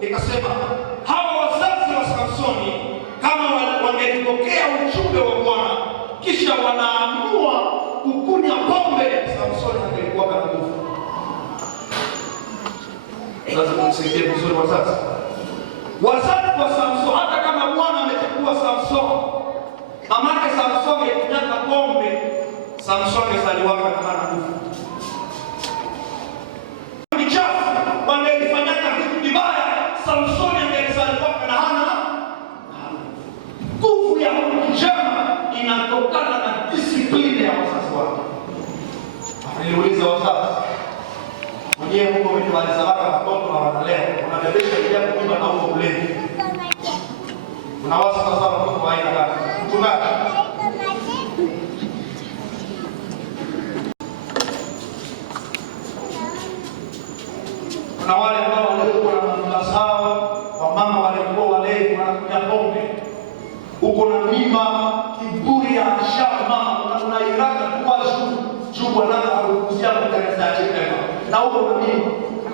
nikasema hawa wazazi wa Samsoni kama wangelipokea ujumbe wa Bwana kisha wanaamua kukunywa pombe, Samsoni angelikuwa na nguvu. Lazima msikie vizuri wazazi. Wazazi wa Samsoni, hata kama Bwana amechukua Samsoni, mamake Samsoni akitaka pombe, Samsoni zaliwaka na hana nguvu. Michafu wangelifanyaka vitu vibaya, Samsoni angelizaliwaka na hana nguvu. Ya njema inatokana na disiplini ya wazazi wake. Niliuliza wazazi, mwenyewe Mungu ametubariki watoto na wanalea, unabebesha kijana kuimba na huko mlezi. Unawasa sasa watoto wa aina gani? Mchungaji. Kuna wale ambao walikuwa na mazao, wamama walikuwa walevi wanakunywa pombe. Uko na mimba, kiburi ya shamba mama, unairaka kwa juu bwanako alikusia kutengeneza chakula. Na uko na mimba,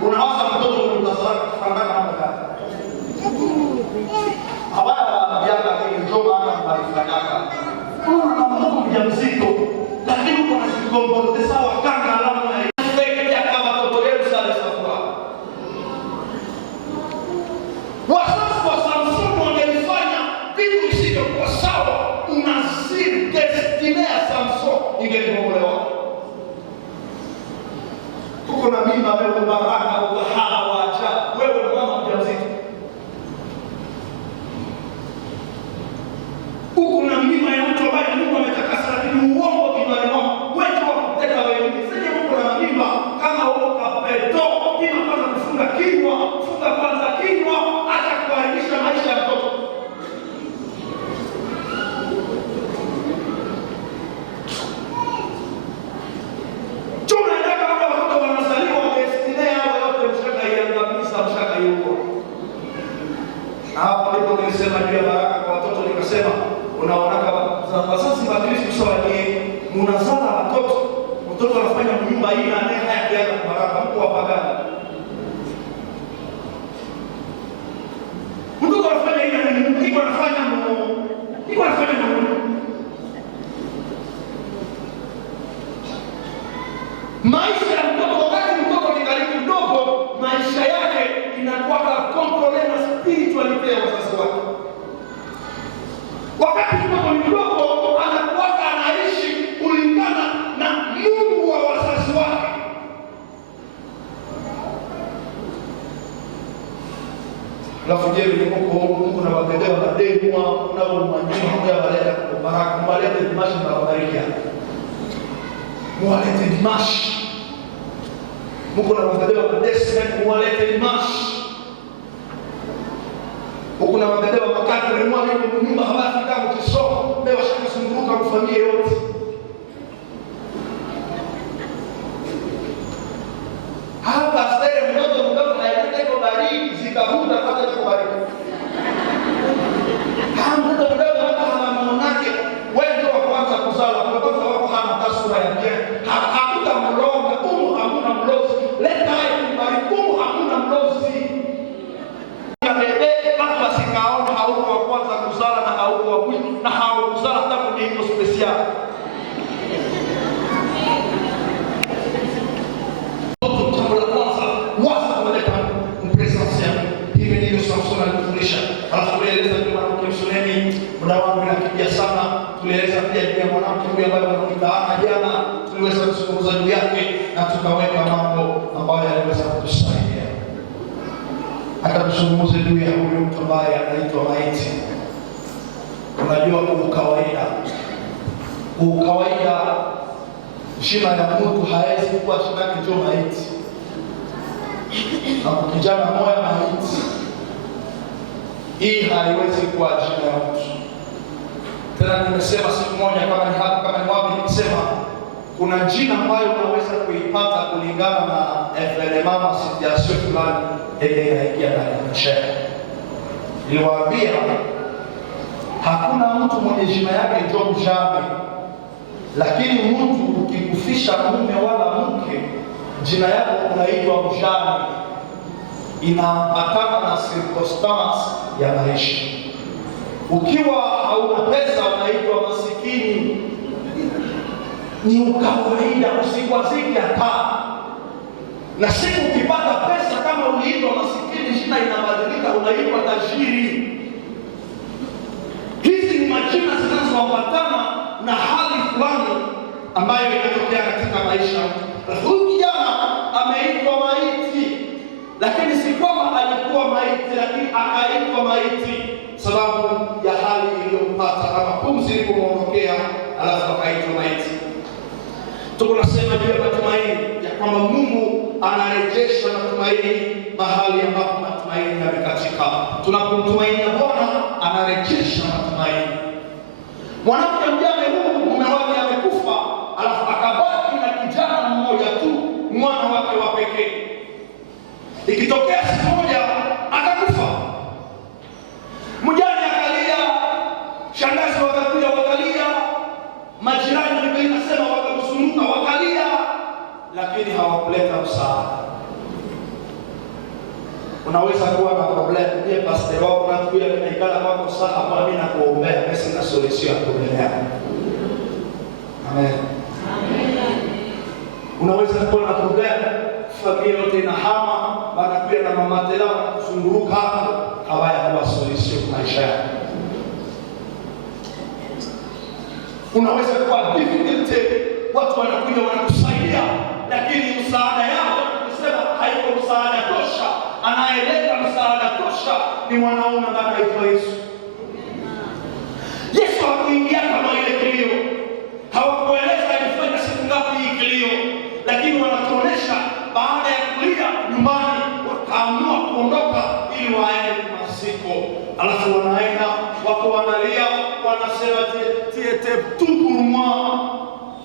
unawaza mtoto unatazama kufanana na mama. Habari ya kile njoma anafanyaka. Kuna mtu mjamzito, lakini uko na sikombote sawa kanga alamu na ile kama mtoto yenu sana sawa. Wazazi wa Samsoni wangelifanya vitu visivyokuwa sawa, unazidi destiny ya Samsoni ingelibomolewa. Uko na mimba wewe baraka ukahala waacha, wewe ni mama mjamzito. Uko na mimba ya mtu ambaye Mungu ametakasa, lakini uongo kinywani mwako, wewe tu kuteka wewe. Sije uko na mimba kama uko kapeto, kima kwanza kufunga kinywa, funga kwanza kinywa, acha kuharibisha maisha ya mtoto. Na hapo ndipo nilisema juu ya baraka kwa watoto, nikasema unaona wazazi wa Kristo sawa ni mnazala watoto, mtoto anafanya nyumba hii na nene yake ya baraka mko wapagana. Mtoto anafanya hii na nene, mko anafanya maisha ya mtoto. Wakati mtoto kingali mdogo, maisha yake inakuwa control na spirituality ya wazazi wake. Wakati mtoto mdogo anakuwa anaishi kulingana na Mungu wa wazazi wake. Alafu je, Mungu na wagedea bademwa na mwanjuma ya baleta baraka, mwalete dimashi na wabariki. Mwalete dimashi. Mungu na wagedea badesme, mwalete dimashi. Huko na wagedea makati ni mwana ni nyumba habari kama ukisoma leo shakazunguka kufanyia yote. Hapa sasa mtoto mdogo anaenda bariki zikavuta hata kubariki. Mtoto mdogo hata hana mwanake, wewe ndio wa kwanza kuzala, kwa kwanza wako hana tasura ya pia. Hakuta mlonga, hakuna mlozi. Leta hayo kubariki, hakuna mlozi. Sikaona hauko wa kwanza kuzala na hauko wa mwisho na haukuzala hata kwenye hiyo special. Jambo la kwanza wasa kuleta presence yako. Hivi ndivyo Samson alifundisha. Alafu tueleza kwa mwanamke Msunemi, muda wangu unakimbia sana. Tueleza pia juu ya mwanamke huyu ambaye anaitwa Hana jana. Tuliweza kuzungumza juu yake na tukaweka mambo ambayo yaliweza kutusaidia. Hata tuzungumze juu ya huyu mtu ambaye anaitwa maiti. Unajua kawaida shina ya Mungu hawezi kuwa shina kicho maiti. Na kijana moya maiti, hii haiwezi kuwa jina ya mtu. Tena nimesema siku moja kama ni hapa kama ni wapi, nimesema kuna jina ambayo unaweza kuipata kulingana na evenement situation fulani inaingia ndani ya maisha. Niliwaambia hakuna mtu mwenye jina yake ndio mjane, lakini mtu ukikufisha mume wala mke, jina yako unaitwa mjane. inaambatana na circumstance ya maisha. Ukiwa hauna pesa unaitwa masikini, ni ukawaida, usikwazike hata. Na siku ukipata pesa, kama uliitwa masikini, jina inabadilika, unaitwa tajiri. Hizi ni majina zinazoambatana na hali fulani ambayo inatokea katika maisha. Huyu kijana ameitwa maiti, lakini si kwamba alikuwa maiti, lakini akaitwa maiti sababu ya hali iliyompata, kama pumzi ilipomwondokea, alafu akaitwa maiti. Tunasema juu ya matumaini ya kwamba Mungu anarejesha matumaini mahali ambapo matumaini yamekatika. Tunapomtumainia Bwana anarejesha matumaini. Mwanamke mjane huyu mume wake amekufa, alafu akabaki na kijana mmoja tu, mwana wake wa pekee. Ikitokea siku moja akakufa, mjane akalia, shangazi wakakuja wakalia, majirani Biblia inasema wakamzunguka wakalia, lakini hawakuleta msaada. Unaweza kuwa na problem, ndiye pastor wako anakuja anaikala kwako sana kwa mimi na kuombea, basi na solution ya problem yako. Amen. Unaweza kuwa na problem, familia yote inahama, wanakuja na mama tela kuzunguka hapo, hawaya kuwa solution maisha yako. Unaweza kuwa difficulty, watu wanakuja wanakusaidia, lakini msaada yao tunasema haiko msaada tosha. Anaeleza msaada tosha ni mwanaume ambaye anaitwa Yesu. Yesu hakuingia kama ile kilio, hawakueleza alifanya siku ngapi hii kilio, lakini wanatuonesha baada ya kulia nyumbani wakaamua kuondoka ili waende maziko. Alafu wanaenda wako wanalia, wanasema tiete tout pour moi,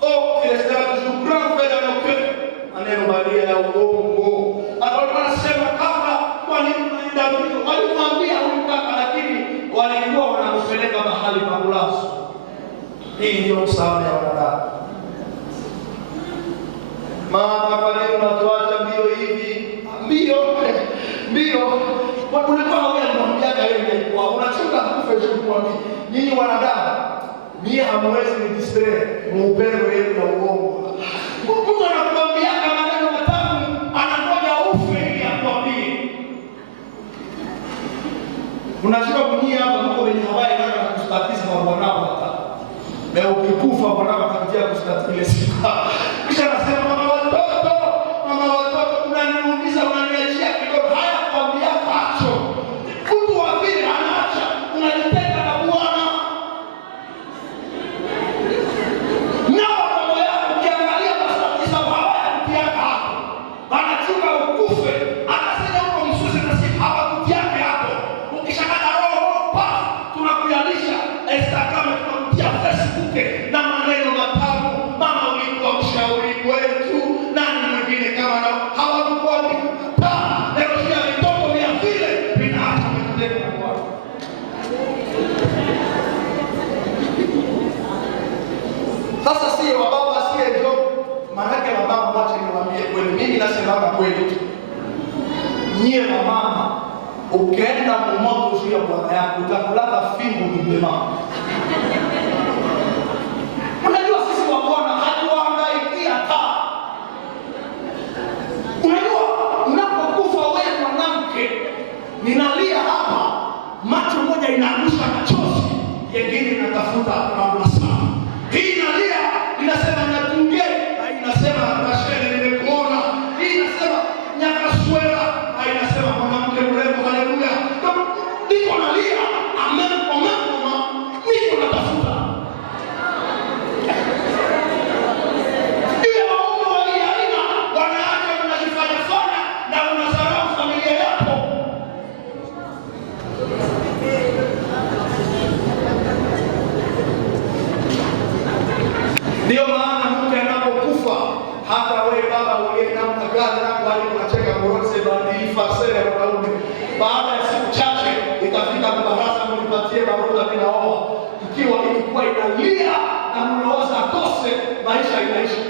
oh que c'est toujours grand fait dans nos cœurs. Maneno balia ya uongo. Anasema kama kwa nini unaenda huko? Walimwambia huyu kaka, lakini walikuwa wanampeleka mahali pa kulazwa. Hii ndio msaada ya wanadamu. Mama, kwa nini unatuacha mbio hivi? Mbio. Ulikuwa hauamwambia wewe ndio unachoka kufa juu kwa mimi. Nyinyi wanadamu, mimi hamwezi kudistre muupendo wenu na uongo. Mtu anakuambia maneno matamu, anakuja ufe ili akwambie. Unajua kunia hapa mko wenye habari na kustatiza kwa bwanao hata. Na ukikufa bwanao atakuja kustatiza siku. Kisha anasema mama watoto, unaniuliza unaniachia kidogo, haya kwambia pacho. Mtu wa vile anaacha, unajitenga na Bwana. Nao mambo yako ukiangalia kustatiza haya kutiaka hapo. Anachunga ukufe, anasema huko msusi na sifa hapa kutiaka hapo. Ukishakata roho pa tunakuyalisha Instagram, tunakutia Facebook na maneno matamu. Mama ulikuwa mshauri wetu, nani mwingine kama na hawakuwa nikupata. Leo pia vitoto vya vile vinaacha kutenda na watu. Sasa si wa baba si ndio, manake wa baba wacha niwaambie kweli, mimi nasema kweli tu. Nyie wa mama, ukienda moto juu ya bwana yako utakulata fimbo mbema. Unajua sisi wa Bwana hatuhangaiki hata. Unajua unapokufa wewe mwanamke, ninalia hapa, macho moja inaangusha machozi, nyingine inatafuta mamlaka. Hii inalia inasema natunge, inasema Rasheli nimekuona, hii inasema Nyakaswera, inasema mwanamke mrembo, haleluya. Niko nalia, amen, niko natafuta. Ndio waume waliaina, wanawake wanajifanya sana na unasahau familia yako. Ndio maana mke anapokufa, hata wewe baba uliye na mtagazi na kwa nini unacheka mronze bandi fasere wanaume, baada ya siku chache itafika baraza mnipatie barua bila oa, ikiwa ilikuwa inalia na mnawaza akose, maisha inaisha.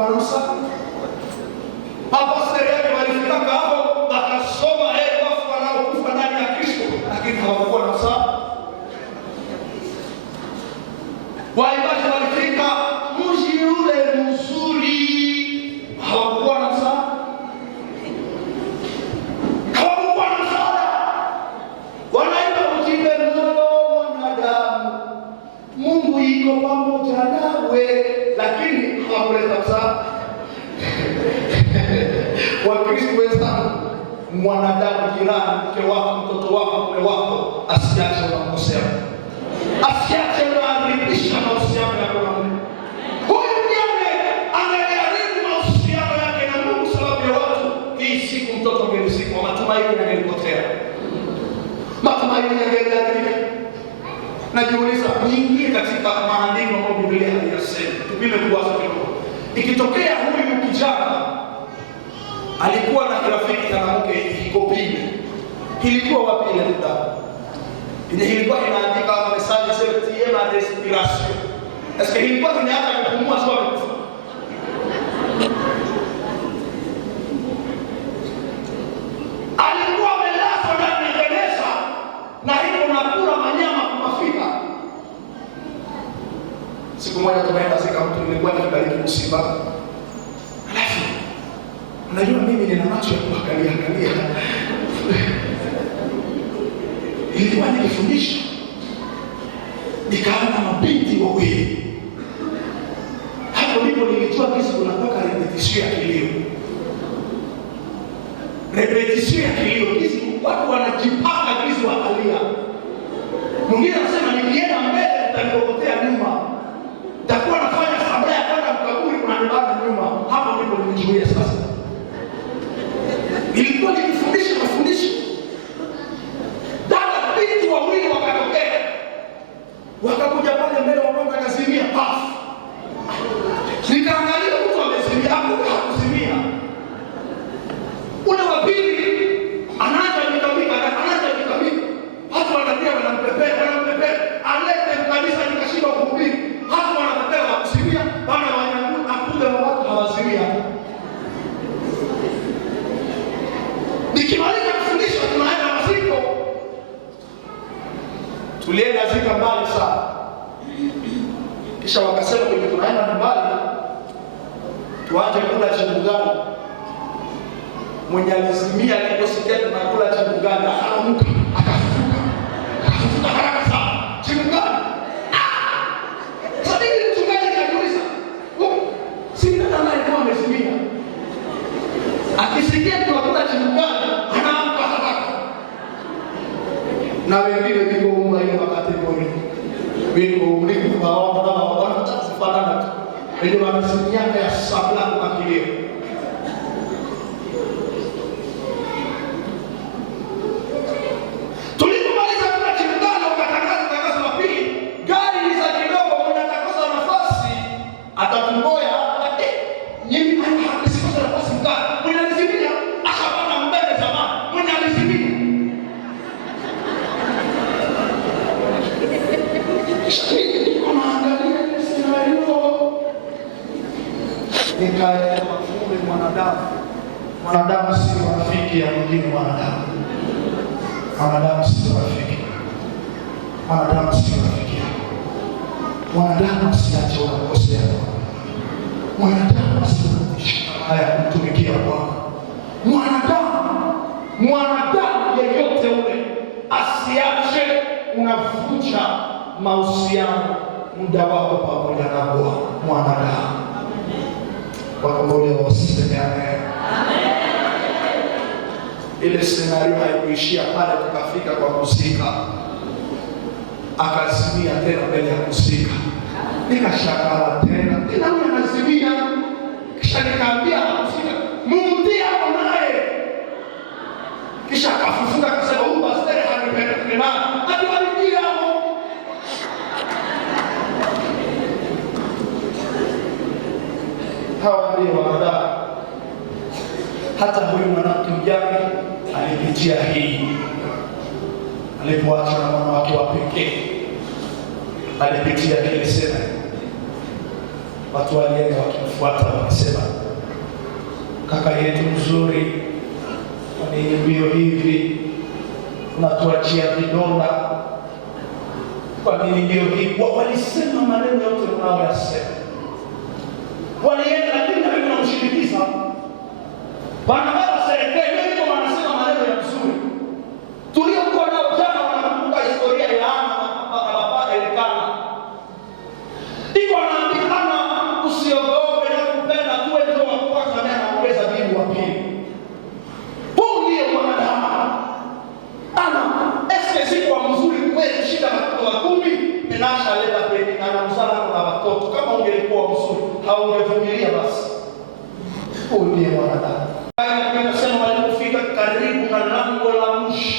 hawakuwa na msaada. Hapo sera yake walifika hapo wakasoma wafu wanaokufa ndani ya Kristo, lakini hawakuwa na msaada. Waimbaji walifika mji ule mzuri, hawakuwa na msaada. Hawakuwa na msaada. Wanaimba ujimbe moyo mwanadamu, Mungu yuko pamoja nawe, lakini hawakuleta msaada. Wakristo wenzangu, mwanadamu, jirani, mke wako, mtoto wako, mume wako, asiache unamkosea. Asiache unaharibisha mahusiano yako na Mungu. Huyu mnyame anayeharibu mahusiano yake na Mungu sababu ya watu. Hii siku mtoto angelizikwa, matumaini yangelipotea. Matumaini yangeliharibika. Najiuliza, nyingi katika maandiko ambayo Biblia inasema, tupime kuwaza kidogo. Ikitokea huyu kijana alikuwa na rafiki na mke Ikopini, ilikuwa wapi ile muda? Ilikuwa inaandika kama message sema tiema respiration. Est-ce que ilikuwa inaanza kupumua sio amekufa? Alikuwa amelazwa ndani ya gereza na hivyo nakula manyama kumafika. Siku moja tumeenda zika mtu, nilikuwa nikibariki msiba. Alafu unajua mimi nina macho ya kuangalia. Ilikuwa nikifundisha, nikaona mabinti wawili. Hapo ndipo nilijua kisi kunakuwa repetition ya kilio. Repetition ya kilio, kisi watu wanajipanga kisi wakalia. Mwingine anasema nikienda mbele nitanipotea nyuma. Nitakuwa nafanya sabaya ya kwenda mkaburi kunanibana nyuma. Hapo ndipo nilijulia sasa. Nilikuwa nikifundisha mafundisho. Wawili wakatokea, wakakuja pale mbele, wakonga kazimia pafu. Nikaangalia mtu amezimia, hakuzimia. Ule wa pili anaanza kukamika, hata wanataka wanampepea, alete kanisa nikashinda kuhubiri. Hata wanataka wakuzimia, bana wanyangu akuja na watu hawazimia. Nikimaliza kufundisha tunaenda maziko. Tulienda zika mbali sana. Kisha wakasema kwenye tunaenda mbali, tuanze kula chembugani. Mwenye alizimia aliposikia tunakula chembugani akaamka, akafufuka haraka sana. Chembugani. Sasa hivi mchungaji kajiuliza, si ndio kama alikuwa amezimia? Akisikia tunakula chembugani, anaamka haraka. Na wengine niko wiko mliku bawa na wanataka tu. Ndio wanasinyaka ya sabla kwa kilio. Tulipomaliza kuna chimgano wakatangaza tangazo la pili. Gari ni za kidogo, mwenye atakosa nafasi atatungoya. Nyinyi hamsikosa nafasi ngani? Mwenye alizimia akapanda mbele zamani. Mwenye alizimia nikaelewa kumbe mwanadamu si rafiki ya mwingine mwanadamu. Mwanadamu si rafiki. Mwanadamu si rafiki. Mwanadamu asiache unakosea. Mwanadamu asiache haya kutumikia Bwana. Mwanadamu yeyote ule asiache unavunja mahusiano muda wako pamoja na Bwana. Mwanadamu wakombolewa waseme amen. Ile senario haikuishia pale, tukafika kwa kusika. Akazimia tena mbele ya kusika. Nikashangaa tena huyu anazimia. Kisha nikaambia kusika, mumtia hapo naye. Kisha akafufuka akasema huyu pastor hanipenda tena. Hadi walidia hapo. Hawa ndio wanadamu. Hata huyu mwanamke mjane alipitia hii. Alipoachwa na mwana wake wa pekee, alipitia kile sema. watu walienda wakimfuata wakisema, kaka yetu mzuri, kwa nini mbio hivi? Unatuachia vidonda. Kwa nini mbio hivi? Walisema maneno yote unayoyasema. Walienda, lakini na mimi namshinikiza. Bwana baba serikali ndio wanasema maneno ya mzuri. Tuliokuwa nao jana wanakumbuka historia ya Ana na baba Elikana. Iko anaambiana usiogope na kupenda tuwe ndio wa kwanza na anaongeza bibi wa pili. Huyu ndiye mwanadamu. Ana eske siku mzuri kweli shida watoto wa 10 Menasha leta peni ana msala na watoto. Kama ungelikuwa mzuri haungevumilia basi. Huyu ndiye mwanadamu. Anasema walipofika karibu na lango la mji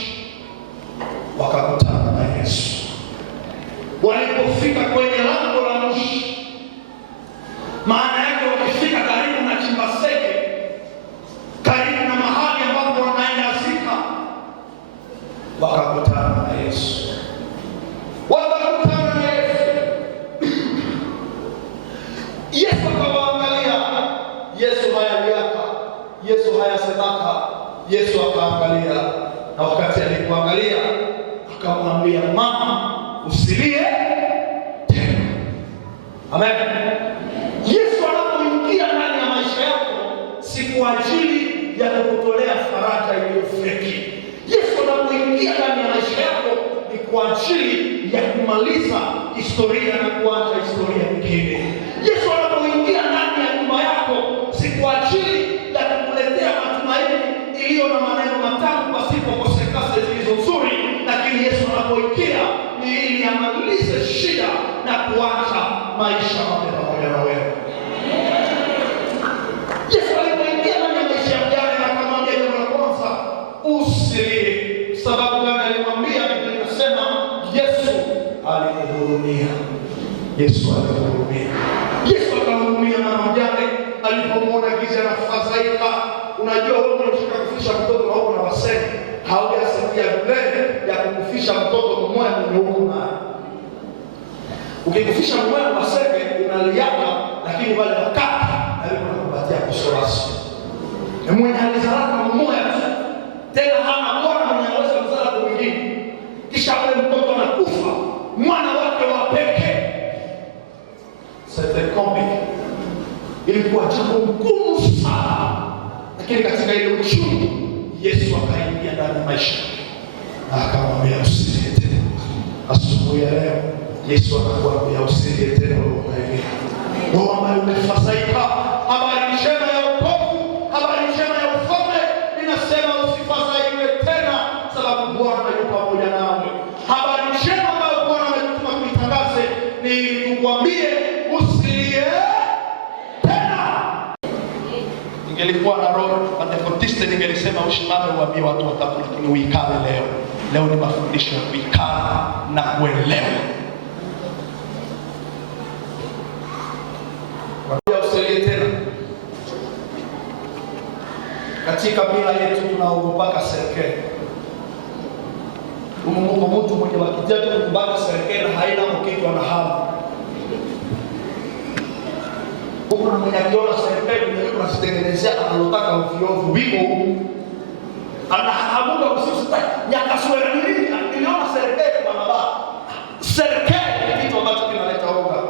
wakakutana na Yesu. Walipofika kwenye lango la mji, maana yake wakifika karibu na Chimbaseke, karibu na mahali ambapo wanaenda zika, wakakutana na Yesu. Wakakutana na Yesu. Yesu akawaangalia. Yesu hayaliaka, Yesu hayasemaka. Yesu akaangalia, na wakati alipoangalia akamwambia, mama, usilie tena. Amen. Yesu anapoingia ndani ya maisha yako si kwa ajili ya kukutolea faraja iliyo feki. Yesu anapoingia ndani ya maisha yako ni kwa ajili ya kumaliza historia na kuanza historia nyingine. Yesu anapoingia ndani ya nyumba yako si kwa ajili ya kukuletea matumaini iliyo na maneno matamu pasipo kosekase zilizo nzuri, lakini Yesu anapoingia ni ili amalize shida na kuacha maisha mapya pamoja na wewe. Yesu alipoingia ndani ya maisha yake na akamwambia jambo la kwanza, usilie. Sababu gani alimwambia? Biblia inasema Yesu alimhurumia. Yesu alimhurumia. Yesu akamhurumia mama mjane alipomwona giza na fadhaika. Unajua wewe unataka kufisha mtoto na huko na wasema haujasikia vile ya kukufisha mtoto mmoja mwenye huko naye. Ukikufisha mmoja waseke unaliaka, lakini wale wakati alikupatia kusorasi. Na mwenye alizalaka mmoja tena hana bwana mwenye anaweza kuzala kwa mwingine. Kisha yule mtoto anakufa, mwana wake wa pekee. C'était comique. Ilikuwa jambo ngumu sana. Lakini katika ile uchungu Yesu akaingia ndani ya maisha na akamwambia usilie tena. Asubuhi ya leo Yesu anakuambia usilie tena wewe ambaye umefadhaika. Habari njema ya wokovu, habari njema ya ufalme inasema usifadhaike tena, sababu Bwana yupo pamoja nawe. Habari njema ambayo Bwana ametuma kuitangaze ni tukwambie usilie tena. Ingelikuwa na roho Pentekoste ningelisema usimame uambie watu watatu, lakini uikale leo. Leo ni mafundisho ya kuikala na kuelewa. Usilie tena. Katika mila yetu tunaogopaka serikali. Mungu mtu mwenye wakijatu kubaka serikali haina kitu anahamu. Huko mwenye akiona serikali ndio anasitengenezea analotaka ovyo wiko anahamuka kusista nyakaswera nini. Niliona serikali kwa baba. Serikali ni kitu ambacho kinaleta oga.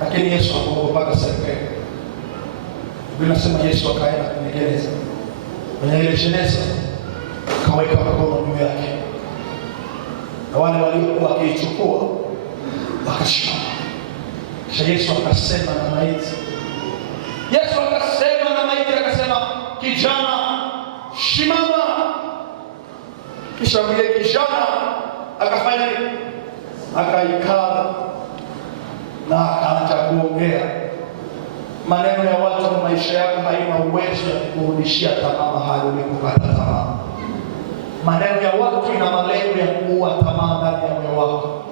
Lakini Yesu hakuogopa serikali. Biblia inasema Yesu akaenda kwenye gereza. Kwenye ile gereza akaweka mkono juu yake. Na wale waliokuwa wakichukua wakashika. Kisha Yesu akasema na maiti. Yesu akasema na maiti akasema, kijana simama. Kisha yule kijana akafanya nini? Akaikaa na akaanza kuongea. Maneno ya watu na maisha yako haina uwezo wa kurudishia tamaa mahali ulipokata tamaa. Maneno ya watu ina malengo ya kuua tamaa ndani ya moyo wako,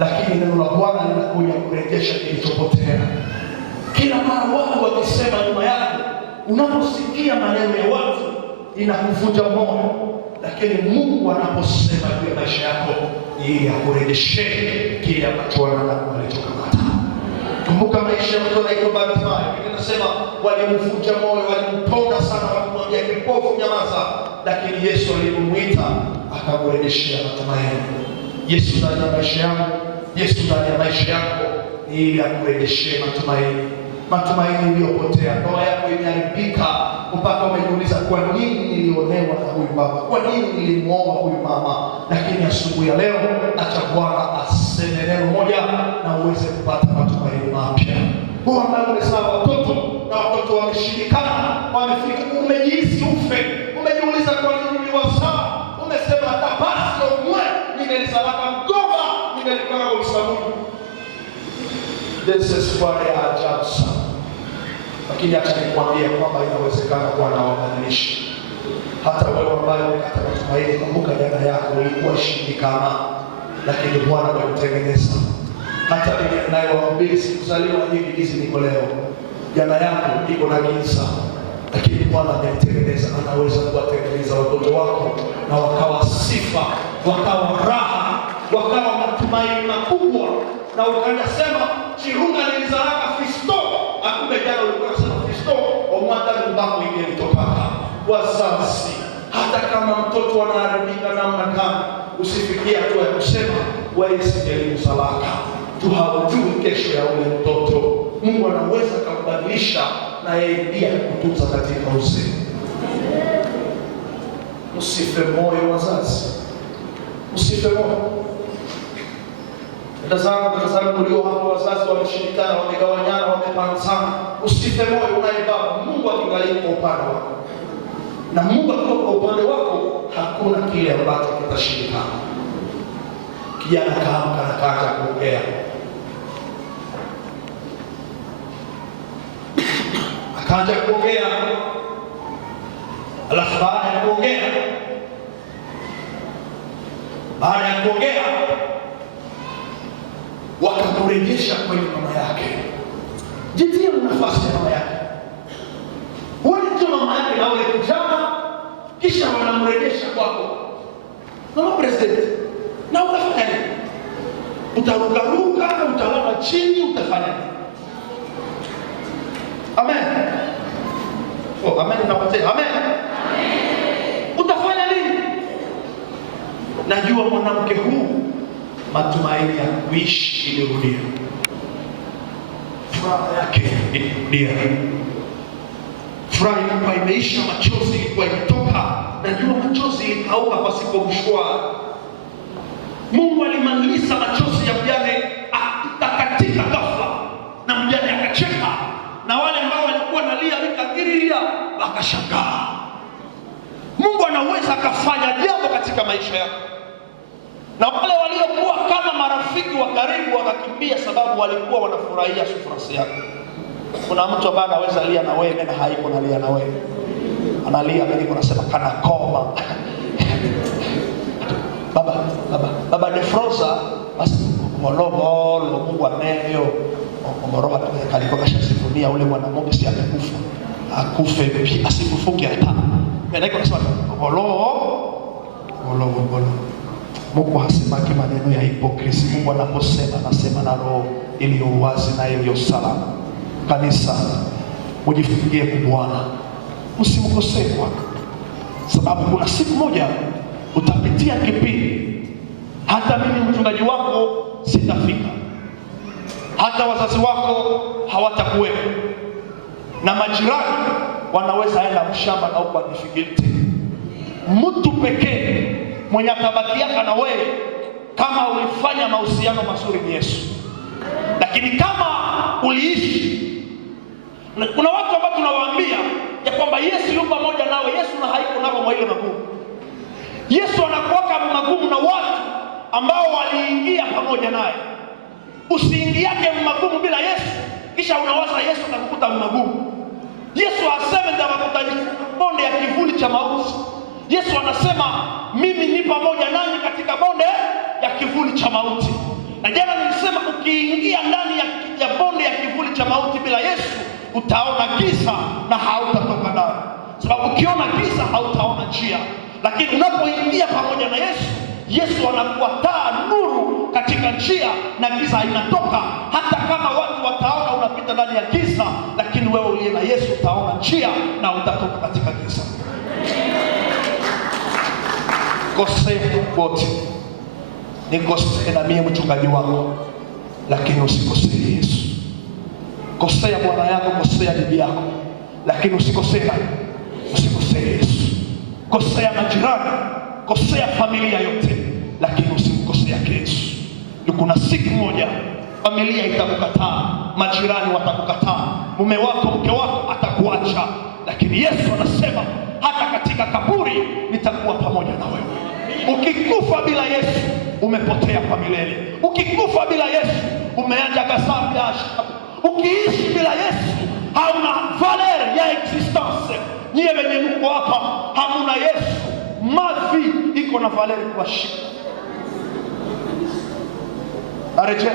lakini neno la Bwana linakuja kurejesha kilichopotea. Kila mara watu wakisema nyuma yako, unaposikia maneno ya watu inakuvunja moyo, lakini Mungu anaposema juu ya maisha yako ili akurejeshe kile ambacho wanadamu walichokamata. Kumbuka maisha ya mtu anaitwa Bartimayo. Inasema walimvunja moyo, walimponda sana, walimwambia kipofu nyamaza, lakini Yesu alimuita akamrejeshea matumaini. Yesu ndani ya maisha yangu, Yesu ndani ya maisha yako ni ili akurejeshee matumaini. Matumaini iliyopotea. Ndoa yako imeharibika mpaka umejiuliza, kwa nini nilionewa na huyu baba? Kwa nini nilimuoa huyu mama? Lakini asubuhi ya leo acha Bwana aseme neno moja na uweze kupata matumaini mapya. Kwa ambaye umezaa watoto na watoto wameshindikana, wamefika, umejihisi ufe, umejiuliza kwa nini niliwazaa, umesema hata basi umwe, nimelizaa mgoga, nimelipaka usabuhi. This is what I ajabu sana. Lakini acha nikwambie kwamba inawezekana Bwana awabadilishe. Hata wewe ambaye umekata matumaini, kumbuka jana yako ilikuwa shindikana, lakini Bwana amekutengeneza. Hata mimi ninayewaambia sikuzaliwa hizi niko leo. Jana yako iko na giza, lakini Bwana amekutengeneza. Anaweza kuwatengeneza watoto wako na wakawa sifa, wakawa raha, wakawa matumaini makubwa. Na ukasema Chirunga nilizalaka Fisto, akumbe jana ukasema Fisto omwata mbako imelitokaka. Wazazi, hata kama mtoto anaharibika namna gani, usifikie hatua ya kusema wewe sijali salaka. Tu haujui kesho ya ule mtoto. Mungu anaweza kubadilisha na yeye pia kukutunza katika uzee. Usife moyo wazazi. Usife moyo. Dada zangu ndio hapo, wazazi wameshindikana, wamegawanyana, wamepanzana. Usife moyo unaye baba. Mungu akiangalia kwa upande wako. Na Mungu akiwa kwa upande wako, hakuna kile ambacho kitashindikana. Kijana kaamka na kaanza kuongea. Akaanza kuongea. Alafu baada ya kuongea wakamrejesha kwenye mama yake. Jitie nafasi ya mama yake. Wale tu mama yake na wale kijana, kisha wanamrejesha kwako. Mama president, na utafanya nini? Utarukaruka, utalala chini, utafanya nini? Amen. Oh, amen napotea. Amen. Utafanya nini? Najua mwanamke huu matumaini ya kuishi ilirudia. Furaha yake ilirudia. Furaha ilikuwa imeisha, machozi ilikuwa imetoka. Najua machozi ilikauka pasipo mshwari. Mungu alimaliza machozi ya mjane akakatika ghafla, na mjane akacheka, na wale ambao walikuwa nalia wakakiria wakashangaa. Mungu anaweza akafanya jambo katika maisha yako. Na wale waliokuwa kama marafiki wa karibu wakakimbia sababu walikuwa wanafurahia sufrasi yako. Kuna mtu ambaye anaweza lia na wewe na haiko na lia na wewe. Analia mimi niko nasema kana koma. Baba Defroza basi molobo Mungu ameyo. Omoroha kalikuwa kashasifunia ule mwanamke si amekufa. Akufe pia asifufuke hata. Mimi niko nasema molobo. Mungu hasemaki maneno ya hipokrisi. Mungu anaposema anasema na roho iliyo wazi na iliyo salama. Kanisa, ujifungie kwa Bwana. Usimkosee Bwana. Sababu kuna siku moja utapitia kipindi hata mimi mchungaji wako sitafika. Hata wazazi wako hawatakuwepo. Na majirani wanaweza enda mshamba na huko anifikirite. Mtu pekee mwenye atabakiaka na wewe kama ulifanya mahusiano mazuri ni Yesu. Lakini kama uliishi, kuna watu ambao tunawaambia ya kwamba Yesu yupo pamoja nawe. Yesu na haiko nako mwa ile magumu. Yesu anakuwaka magumu na watu ambao waliingia pamoja naye. Usiingiake magumu bila Yesu kisha unawaza Yesu atakukuta magumu. Yesu aseme nitawakuta bonde ya kivuli cha mauti. Yesu anasema mimi ni pamoja nanyi katika bonde ya kivuli cha mauti. Na jana nilisema ukiingia ndani ya bonde ya kivuli cha mauti bila Yesu utaona giza na hautatoka ndani. Sababu ukiona giza hautaona njia. Lakini unapoingia pamoja na Yesu Yesu anakuwa taa, nuru katika njia, na giza inatoka. Hata kama watu wataona unapita ndani ya giza, lakini wewe uliye na Yesu utaona njia na utatoka katika giza. Kosea wote, nikosea na mimi mchungaji wako, lakini usikosee Yesu. Kosea bwana yako, kosea bibi yako, lakini usikosea Yesu. Kosea majirani, kosea familia yote, lakini usimkosea Yesu. Kuna siku moja familia itakukataa, majirani watakukataa, mume wako, mke wako atakuacha, lakini Yesu anasema hata katika kaburi nitakuwa pamoja na wewe. Ukikufa bila Yesu umepotea kwa milele. Ukikufa bila Yesu umeacha gasambi asha. Ukiishi bila Yesu hauna valeur ya existence. Nyie wenye mko hapa hamuna Yesu, mavi iko na valeur kwa shika. Arejea,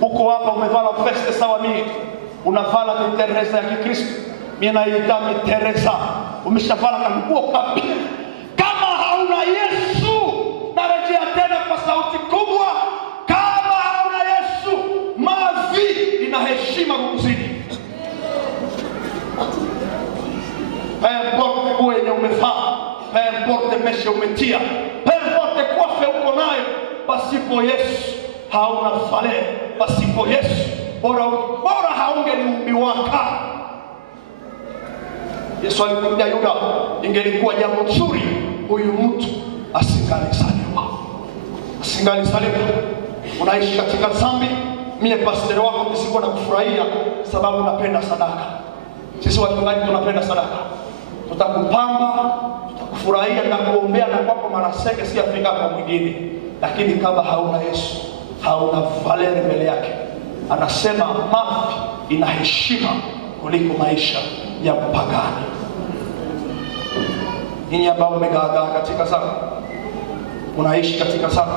uko hapa umevala veste sawa, mimi unavala ni Teresa ya Kikristo, mimi naita ni Teresa. Umeshavala kanguo kapi. Kama hauna Yesu, narejea tena kwa sauti kubwa, kama hauna Yesu, mavi ina heshima kukuzidi. Pemporte uwe yenye umevaa, pemporte meshe umetia, pemporte kwafe uko nayo, pasipo Yesu hauna valeur. Pasipo Yesu bora haungeliumbiwaka. Yesu alimwambia Yuda, ingelikuwa jambo nzuri huyu mtu asingalizaliwa. Unaishi katika dhambi, mie pastor wako nisikuwa na kufurahia sababu napenda sadaka. Sisi wachungaji tunapenda sadaka. Tutakupamba, tutakufurahia na kuombea na kwako maraseke si Afrika kwa mwingine. Lakini kama hauna Yesu, hauna valeur mbele yake. Anasema mafi ina heshima kuliko maisha ya mpagani. Ninyi ambao mmegaagaa katika sana, unaishi katika sana,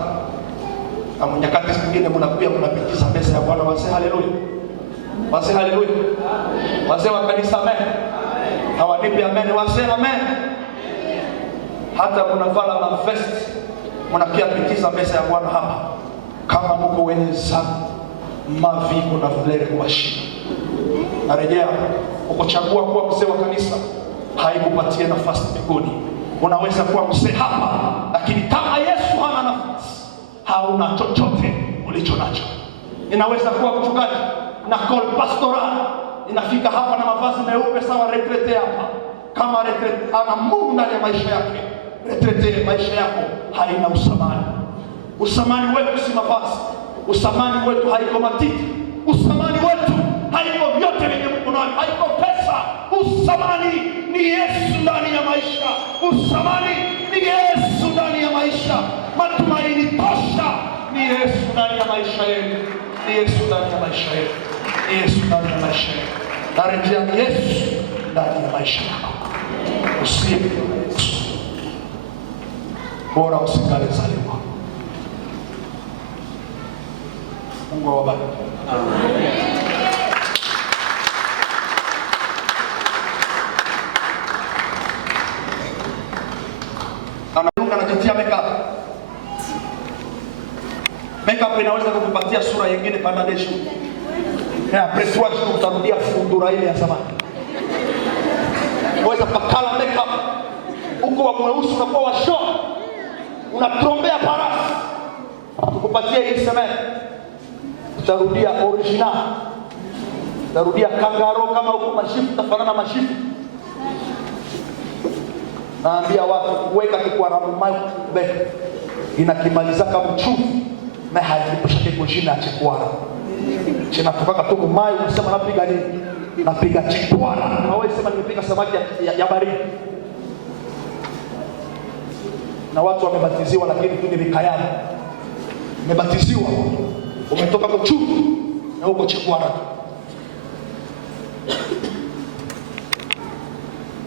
na nyakati zingine mnakuja mnapitiza meza ya Bwana. Wazee haleluya, wazee haleluya, wazee wa kanisa amen, hawanipi amen, wazee amen. Hata mnavala mavesti mnakia pitiza meza ya Bwana hapa. Kama mko wenye sana mavi kuna valeur kwa shida. Narejea, ukochagua kuwa mzee wa kanisa haikupatia nafasi mbinguni. Unaweza kuwa mzee hapa, lakini kama Yesu hana nafasi, hauna chochote ulicho nacho. Inaweza kuwa mchungaji na call pastoral, inafika hapa na mavazi meupe sawa retrete hapa. Kama retrete ana Mungu ndani ya maisha yake, retrete maisha yako haina usamani. Usamani wetu si mavazi, usamani wetu haiko matiti, usamani wetu haiko vyote vyenye mkononi, haiko pesa. Usamani ni Yesu ndani ya maisha. Usamani ni Yesu ndani ya maisha. Matumaini tosha ni Yesu ndani ya maisha yetu. Ni Yesu ndani ya maisha yetu. Ni Yesu ndani ya maisha yetu. Narejea, ni Yesu ndani ya maisha yako. Usiye bora usingalizaliwa. Mungu awabariki. Amen. Anajitia makeup. Makeup inaweza kukupatia sura nyingine Bangladesh. Preswa utarudia fundura ile ya zamani. Unaweza pakala makeup uko wa mweusi unakuwa wa short. Unatrombea parasi. Tukupatia hii semeni. Utarudia original. Utarudia kangaro kama uko mashifu utafanana mashifu. Naambia watu kuweka kikwara maji beka inakimaliza kama mchufu na haipusha kiko jina ya chikwara. China tukaka tu maji unasema napiga nini? Napiga chikwara. Na wewe sema nimepiga samaki ya baridi. Na watu wamebatiziwa lakini tu ni vikayani. Umebatiziwa, umetoka kwa mchufu na uko chikwara.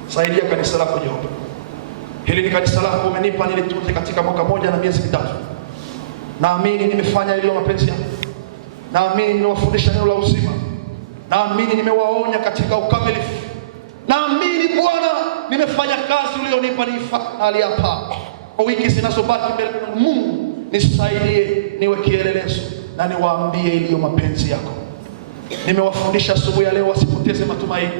Saidia kanisa lako Jehova. Hili ni kanisa lako umenipa nilitunze katika mwaka moja na miezi mitatu. Naamini nimefanya ile mapenzi yako. Naamini nimewafundisha neno la uzima. Naamini nimewaonya katika ukamilifu. Naamini Bwana nimefanya kazi ulionipa nifanye hapa. kwa wiki zinazobaki mbele ya Mungu, nisaidie niwe kielelezo na niwaambie iliyo mapenzi yako. Nimewafundisha asubuhi ya leo wasipoteze matumaini.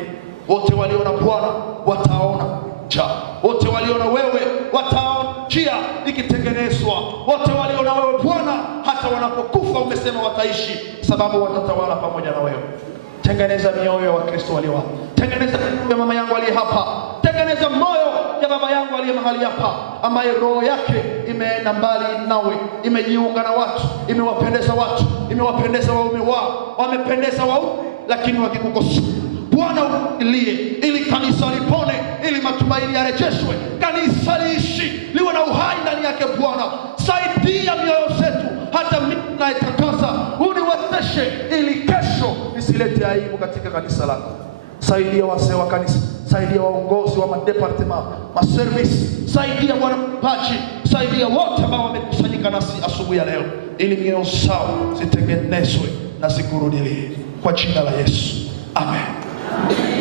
Wote waliona Bwana wataona njaa. Wote waliona wewe wataona njia ikitengenezwa. Wote waliona wewe Bwana, hata wanapokufa umesema wataishi, sababu watatawala pamoja na wewe. Tengeneza mioyo ya Wakristo walio hapa. Tengeneza mioyo ya mama yangu aliye hapa. Tengeneza moyo ya baba yangu aliye mahali hapa, ambaye roho yake imeenda mbali nawe, imejiunga na watu, imewapendeza watu, imewapendeza waume wao, wamependeza waume, lakini wakikukosea Bwana uilie, ili kanisa lipone, ili matumaini yarejeshwe, kanisa liishi, liwe na uhai ndani yake. Bwana, saidia mioyo zetu, hata mimi nayetakasa uniwezeshe, ili kesho nisilete aibu katika kanisa lako. Saidia wazee wa kanisa, saidia waongozi wa madepartement, maservice, saidia Bwana mpaji, saidia wote ambao wamekusanyika nasi asubuhi ya leo, ili mioyo zao zitengenezwe na zikurudilie, kwa jina la Yesu, amen.